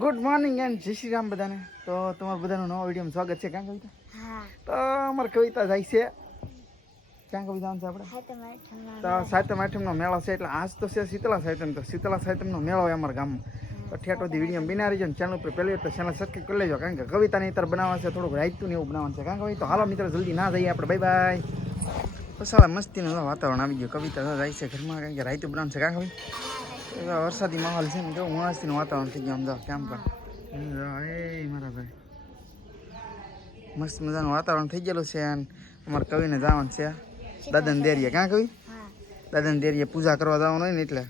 Good morning and જય શ્રી રામ બધાને. તો તમારું બધાનું નવા વિડીયોમાં સ્વાગત છે. ક્યાં કવિતા? હા. તો અમારી કવિતા જાય છે ક્યાં કવિતા છે આપણે તો સાતમ આઠમનો મેળો છે. એટલે આજ તો છે શીતળા સાતમ. તો શીતળા સાતમનો મેળો હોય અમારા ગામમાં. તો ઠેઠ સુધી વિડીયો બિના રહીજો ને ચેનલ ઉપર પહેલી તો ચેનલ સબસ્ક્રાઈબ કરી લેજો. કારણ કે કવિતાની અંદર બનાવવા છે થોડુંક રાયતું ને એવું બનાવવાનું છે. કારણ કે તો હાલો મિત્રો જલ્દી ના જઈએ આપણે. Bye bye. તો સાલા મસ્તીનું વાતાવરણ આવી ગયું. કવિતા જાય છે ઘરમાં કારણ કે રાયતું બનાવવાનું છે. કાં કવિ વરસાદી માહોલ છે ને જો મસ્તીનું વાતાવરણ થઈ ગયું. આમ જો કેમ પણ એ મારા ભાઈ મસ્ત મજાનું વાતાવરણ થઈ ગયેલું છે. અને અમારે કવિને જવાનું છે દાદાને દેરીએ. ક્યાં કવિ? દાદાને દેરીએ પૂજા કરવા જવાનું હોય ને એટલે.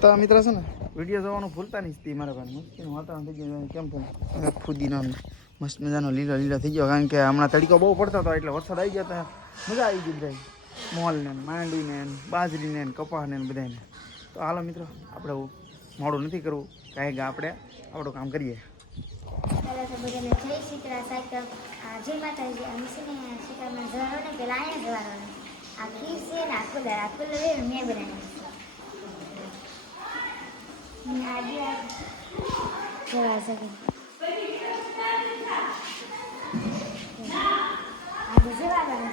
તો મિત્રો છે ને વિડીયો જોવાનું ભૂલતા નહીં મારા ભાઈ. મસ્તીનું વાતાવરણ થઈ ગયું. કેમ પણ ફૂદીનો મસ્ત મજાનો લીલો લીલો થઈ ગયો. કારણ કે હમણાં તડકો બહુ પડતો હતો એટલે વરસાદ આવી ગયો તો મજા આવી ગઈ બધાય. મોલને માંડીને બાજરીને કપાસને બધાને. તો હાલો મિત્રો આપણે મોડું નથી કરવું. કાંઈ આપણે આપણું કામ કરીએ. પહેલા તો બધાને જય શીતળા સાતમ. જય માતાજી. અમે છે ને શીતળામાં જવાનું ને પહેલાં અહીંયા જવાનું. આ ખીર છે ને આ કુલર મેં બનાવી આજે જવા શકે આજે જવાનું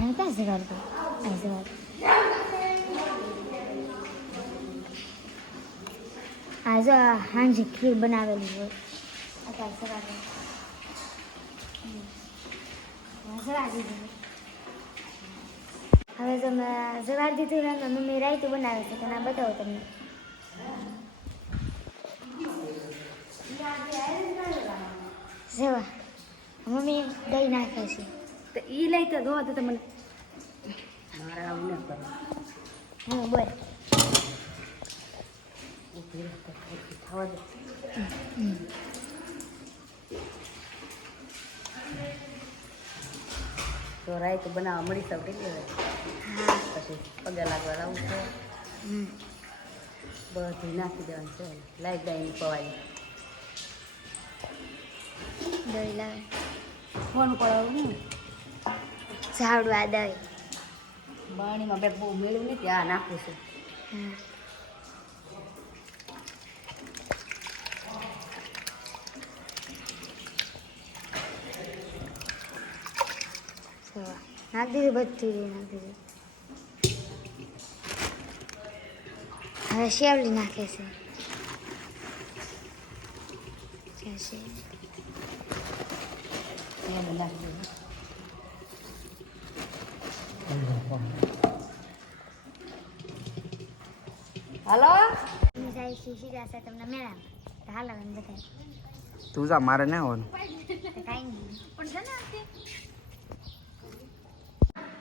અને ક્યાં જવાનું આ જવાનું આજે સાંજે ખીર બનાવેલી હોય અત્યારે સવાર દીધું. હવે તમે સવાર દીધું ને મમ્મી રાયતું બનાવે છે. તો ના બતાવો તમને. સેવા મમ્મી દહીં નાખે છે. તો ઈ લઈ તો દો તો મને મારે આવું ન કરો. હું બોલ થવા દે. તો રાઈત બનાવવા મળી સૌ કેટલી હોય. હા પછી પગે લાગવા આવું છે. બધું નાખી દેવાનું છે. લાઈ દહીં પવાય દહીં લાવે ફોન પડાવું ને ઝાડવા દહીં. બાણીમાં બે બહુ મેળવું નહીં ત્યાં નાખું છું. હા નાખી દીધું બધું નાખી દીધું. હવે શેવલી નાખે છે. એને નાખી દેવું. હાલો જાય શીશી જશે તમને મેળા હાલ આવે બધા તું જા મારે ના આવવાનું. કાંઈ નહીં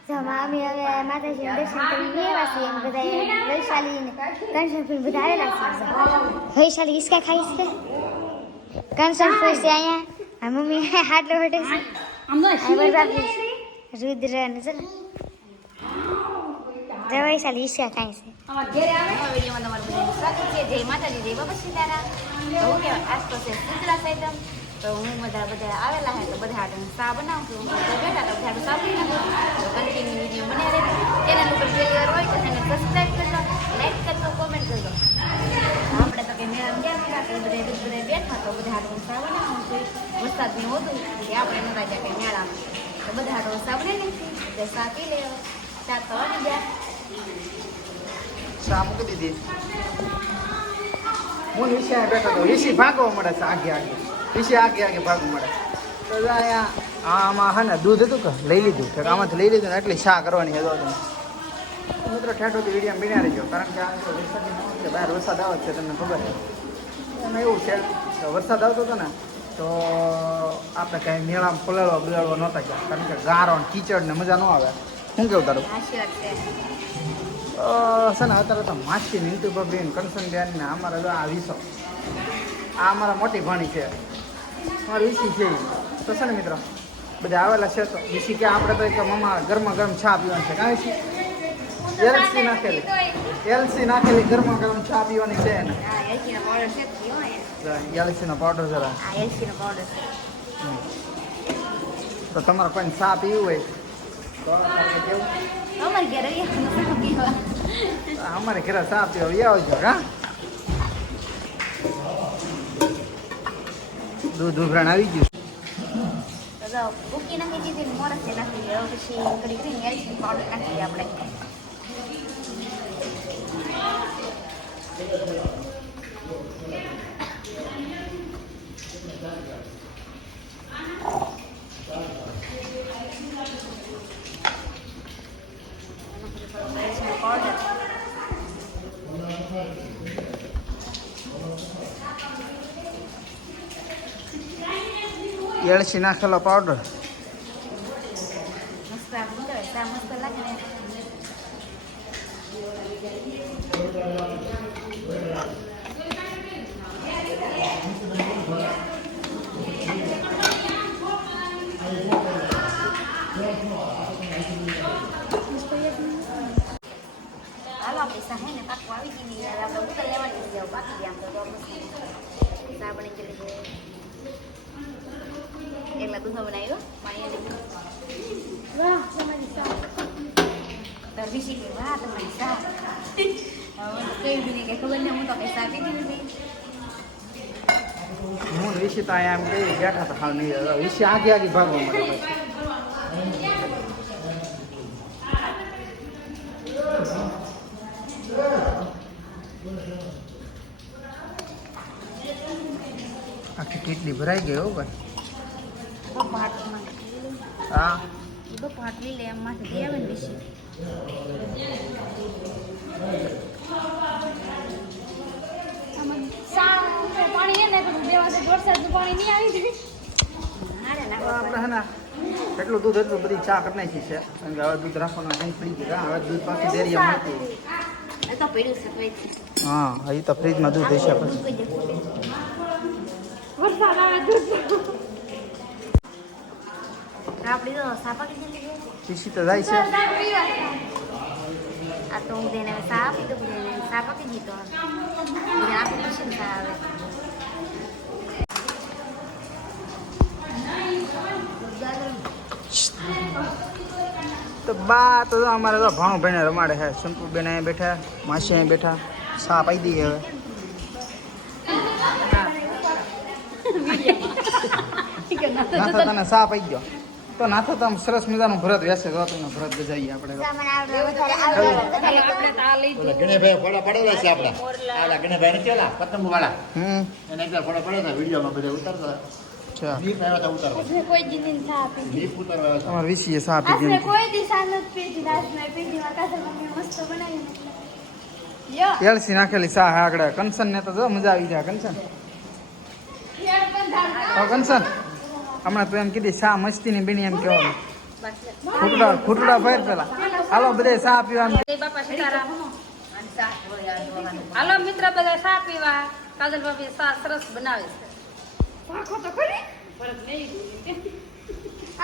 પણ અમે હવે માતાજીના દર્શન કરીને આવ્યા છીએ. એમ બધા વૈશાલી ને કંચનફૂલ બધા આવેલા છે. વૈશાલી હિસકા ખાઈ છે. કંચનફૂલ છે અહીંયા. આ મમ્મી હાટલો હટે છે. રુદ્ર ને છે ને વૈશાલી હિસકા ખાઈ છે. અમારા ઘરે આવે વિડીયોમાં તમારું બધાનું સ્વાગત છે. જય માતાજી, જય બાબા સીતારામ. તો હું કહેવાય આજ તો છે શીતળા સાતમ. તો હું બધા આવેલા હે તો બધા ચા બનાવું છું. બેઠા તો બધા ચા પી નાખું. તો કન્ટિન્યુ વિડીયો બન્યા રહે. ચેનલ ઉપર પહેલી વાર હોય તો ચેનલ સબસ્ક્રાઈબ કરજો, લાઈક કરજો, કોમેન્ટ કરજો. આપણે તો કે મેળામાં ગયા હતા કે બધા બેઠા તો બધા ચા બનાવું છું. વરસાદ ને હોતું કે આપણે નતા ગયા કે મેળામાં તો બધા ચા બનાવી નાખી. એટલે ચા પી લે. ચા તો આવી ગયા. શા મૂકી દીધી. હું નીચે બેઠો તો વીસી ભાગવા મળે છે આગે આગે. વીસી આગે આગે ભાગવા મળે. તો અહીંયા આમાં હા ને દૂધ હતું કે લઈ લીધું કે આમાંથી લઈ લીધું ને એટલી શા કરવાની હતો તમે મિત્રો ઠેઠોથી વિડીયો બિના રહીજો. કારણ કે આ તો વરસાદની માહોલ છે. બહાર વરસાદ આવે છે તમને ખબર છે. એમાં એવું છે કે વરસાદ આવતો હતો ને તો આપણે કાંઈ મેળામાં પલાળવા બલાળવા નહોતા ગયા. કારણ કે ગારો ને કીચડ ને મજા ન આવે. શું કેવું તારું? આશીર્વાદ છે. છે ને અત્યારે તો માસી નીતુભાબેન કંસનબેન ને અમારા જો આ વિસો આ અમારા મોટી ભાણી છે. અમારી વીસી છે તો છે ને મિત્રો બધા આવેલા છે. તો વીસી કે આપણે તો એક મમ્મા ગરમા ગરમ ચા પીવાની છે. કાંઈ છે એલસી નાખેલી ગરમા ગરમ ચા પીવાની છે ને એલચીનો પાવડર છે એલસીનો પાવડર જરા. એલચીનો પાવડર છે. તો તમારે કોઈ ચા પીવું હોય તો કેવું અમારે ઘરે અમારે ઘરે ચા પીવા આવજો હા. દૂધ ઉભરાણ આવી ગયું. તો ભૂકી નાખી દીધી ને મોરસ નાખી દીધી. હવે પછી ઘડી કરીને એલચી પાવડર નાખી દઈએ આપણે. એલચી નાખેલો પાવડર. મસ્ત આપણે ચા મસ્ત લાગે ને. હાલો આપણી સા હે ને પાકવા આવી ગઈ ને યાર આપણે ઉતર લેવાની જાવ બાકી આમ તો સા બની ગઈ છે. એકલા દૂધ બનાવ્યો પાણી વાહ તમારી સા દરવીશી કે વાહ તમારી સા કઈ દીધી કે ખબર ને હું તો કઈ સા પીધી નથી. હું વિશે તો અહીંયા એમ કઈ બેઠા હતા હાલ નહીં વિશે આગે આગે ભાગવા મળે પછી. આખી કેટલી ભરાઈ ગઈ હો ભાઈ. હા પાટલી લે એમાંથી દે આવે ને વિશે પાણી એને વરસાદનું પાણી નહીં આવી આપણે હે ને એટલું દૂધ એટલું બધી ચા કરી નાખી છે કારણ કે હવે દૂધ રાખવાનું કંઈ પડી ગયું હવે દૂધ પાછી ડેરીમાં મૂકી. તો પડ્યું છે હા એ તો ફ્રીજમાં દૂધ હશે પછી. વરસાદ આવે દૂધ આપણી તો સાપા કીધી પીસી તો જાય છે. આ તો હું તેને સા આપી દઉં સા પકી દીધો આપી દઈશ ને સા આવે તો બા તો અમારે તો ભાણું ભાઈને રમાડે છે. શંકુબેન અહીંયા બેઠા, માસી અહીંયા બેઠા. સા પાઈ દઈએ હવે. નાથો તને સા પાઈ ગયો તો નાથો તો આમ સરસ મજાનું ભરત વેસે તો તમને ભરત ગજાઈએ આપણે. ગણેશભાઈ ફોટા પડેલા છે આપડા ગણેશભાઈ નથી ઓલા પતંગ વાળા એને એકલા ફોટા પડ્યા વિડીયોમાં બધા ઉતારતા લીપ આવ્યા હતા ઉતારવા કોઈ દીની સા આપી લીપ ઉતારવા આવ્યા અમારે વિશીએ સા આપી આસને દીધી. કોઈ દિશા નથી પીધી નાસને પીધી માં કાસે મમ્મી મસ્ત બનાવી યો એલસી નાખેલી સા આગળ કંચન ને તો જો મજા આવી જાય. કંચન કંચન હમણાં તું એમ કીધી સા મસ્તીની બીણી એમ કહેવાનું ખૂટડા ફેર પેલા હાલો બધે સા પીવા એમ. બાપા સીતારામ હાલો મિત્ર બધા સા પીવા કાજલ ભાભી સા સરસ બનાવે છે. પાખો તો કરી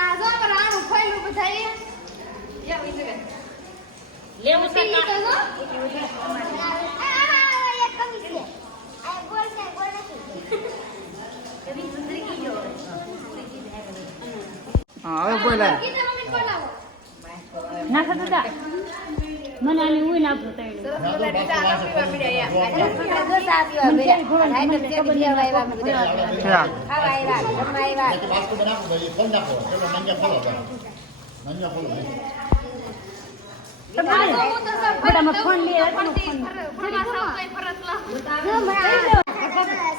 આ જો અમારા આનું ખોયલું બધાય લેવું છે પીલી તો જો આ એક કમી છે આ ગોળ છે ગોળ નથી હા હવે કોઈ લાય. કીધે મમ્મી બોલાવો ના થતા મને આની ઉઈ ના ભૂતાઈ વાસ્તુ બનાવો તો એ ફોન નાખો ચલો નંજા ખોલો નંજા ખોલો ફોન લે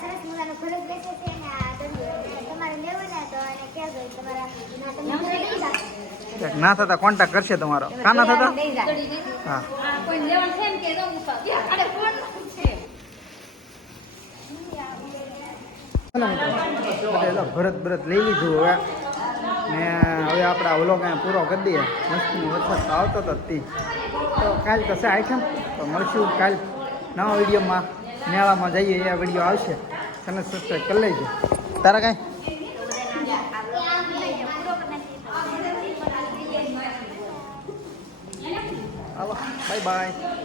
સરસ મજાનો ખોરાક બેસે છે ને આ તમારે લેવું ને તો એને કહેજો તમારા ના થતા કોન્ટેક્ટ કરશે તમારો. કા ના થતા હા કોઈ લેવાનું છે ને કે ફોન છે ભરત ભરત લઈ લીધું હવે ને હવે આપણે આ વ્લોગ અહીંયા પૂરો કરી દઈએ. મસ્તીનો વરસાદ તો આવતો હતો જ તો કાલ કશે આઈટમ તો મળશું કાલ નવા વિડીયોમાં. મેળામાં જઈએ એ વિડીયો આવશે. ચેનલ સબસ્ક્રાઈબ કરી લેજો. તારા કાંઈ બાય બાય.